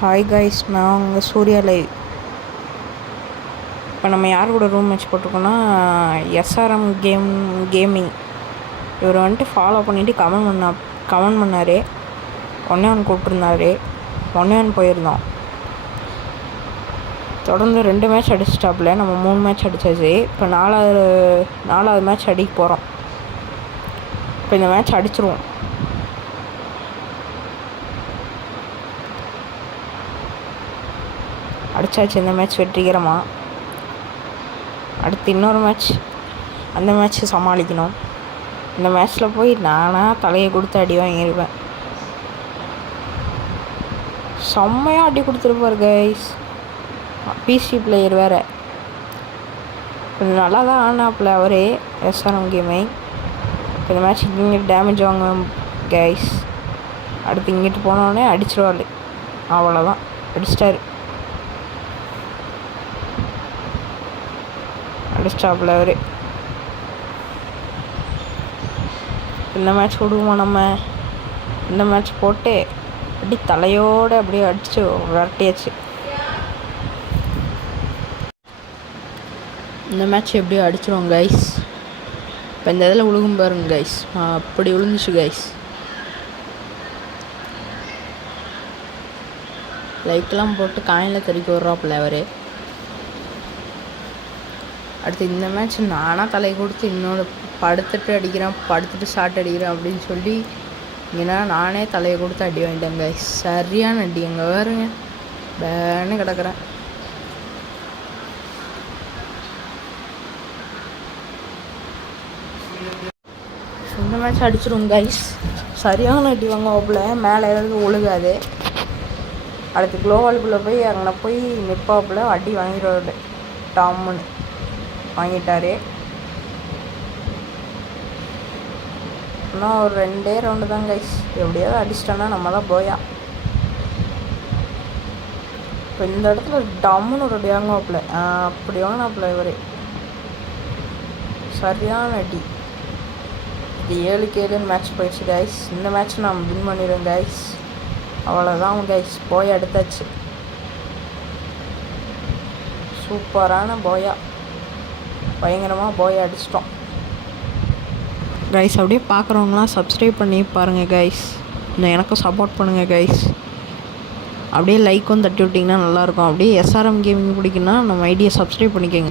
Hi guys, நான் உங்கள் Surya live. இப்போ நம்ம யார் கூட ரூம் மேட்ச் போட்டிருக்கோன்னா எஸ்ஆர்எம் கேமிங். இவர் வந்துட்டு ஃபாலோ பண்ணிவிட்டு கமெண்ட் பண்ணார். ஒன்றே கூப்பிட்ருந்தாரு. ஒன்றே போயிருந்தோம். தொடர்ந்து 2 மேட்ச் அடிச்சிட்டாப்புல. நம்ம 3 மேட்ச் அடித்தாச்சு. இப்போ நாலாவது மேட்ச் அடிக்க போகிறோம். இப்போ இந்த மேட்ச் அடிச்சிருவோம். அடித்தாச்சு. இந்த மேட்ச் வெற்றிகரமாக. அடுத்து இன்னொரு மேட்ச். அந்த மேட்ச்சை சமாளிக்கணும். இந்த மேட்ச்சில் போய் நானாக தலையை கொடுத்து அடி வாங்கியிருப்பேன். செம்மையாக அடி கொடுத்துருப்பார் கைஸ். பிசி பிளேயர் வேறு. கொஞ்சம் நல்லா தான் ஆனாப்பில் அவரே. SRM gaming. இந்த மேட்ச் இங்கே டேமேஜ் வாங்க கைஸ். அடுத்து இங்கிட்டு போனோடனே அடிச்சிருவாள். அவ்வளோதான், அடிச்சிட்டாரு. அடிச்சிட்டாப்புல அவர். இந்த மேட்ச் விடுவோமா நம்ம? இந்த மேட்ச் போட்டு அப்படி தலையோடு அப்படியே அடித்து விரட்டியாச்சு. இந்த மேட்ச் எப்படியோ அடிச்சிருவோம் கைஸ். இப்போ இந்த இதில் விழுகும் பாருங்க கைஸ். அப்படி விழுந்துச்சு கைஸ். லைக்கெலாம் போட்டு காயினில் தெறிக்க விட்றாப்புல அவர். அடுத்து இந்த மேட்ச் நானாக தலை கொடுத்து இன்னொரு படுத்துட்டு ஷாட் அடிக்கிறேன் அப்படின்னு சொல்லி ஏன்னா நானே தலையை கொடுத்து அடி வாங்கிட்டேங்க. சரியான அடி. அங்கே வேறுங்க பேன்னு கிடக்குறேன். இந்த மேட்ச் அடிச்சிடும் கைஸ். சரியான அடி வாங்குவாப்புல. மேலே இருந்து ஒழுகாது. அடுத்து குளோவாலுக்குள்ளே போய் அங்கே போய் நிற்பாப்புல. அடி வாங்கிடுவாரு. டாம்னு வாங்கிட்டார். இன்னும் ஒரு 2 ரவுண்டு தான் கைஸ். எப்படியாவது அடிச்சிட்டோன்னா நம்ம தான் போயா. இப்போ இந்த இடத்துல டம்முன்னு ஒரு அடி வாங்குவாப்புல. அப்படி வாங்கினாப்புல இவர். சரியான அடி. இது 7-7 மேட்ச் போயிடுச்சு கைஸ். இந்த மேட்ச் நான் வின் பண்ணிடுவேன் கைஸ். அவ்வளோதான் கைஸ். போய் எடுத்தாச்சு. சூப்பரான போயா. பயங்கரமாக போய் அடிச்சிட்டோம் கைஸ். அப்படியே பார்க்குறவங்களாம் சப்ஸ்கிரைப் பண்ணி பாருங்கள் கைஸ். இன்னும் எனக்கும் சப்போர்ட் பண்ணுங்கள் கைஸ். அப்படியே லைக்கும் தட்டி விட்டிங்கன்னா நல்லாயிருக்கும். அப்படியே எஸ்ஆர்எம் கேமிங் பிடிக்குன்னா நம்ம ஐடியை சப்ஸ்கிரைப் பண்ணிக்கோங்க.